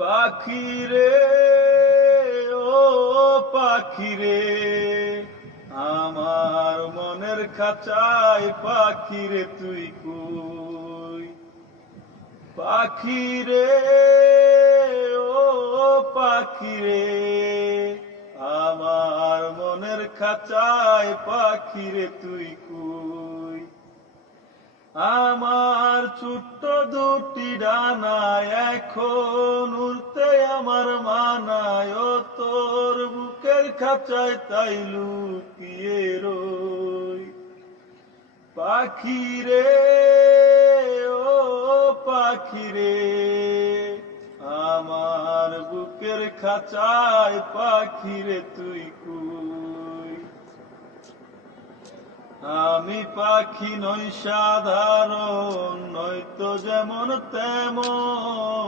পাখিরে ও পাখিরে, আমার মনের খাঁচায় পাখিরে তুই কই? পাখিরে ও পাখিরে, আমার মনের খাঁচায় পাখিরে তুই কই? আমার ছোট্ট দুটি ডানায় এখন উড়তে আমার মানায়, ও তোর বুকের খাঁচায় তাই লুকিয়ে রই। পাখিরে ও পাখিরে, আমার বুকের খাঁচায় পাখিরে তুই কই? আমি পাখি নই সাধারণ, নয়তো যেমন তেমন।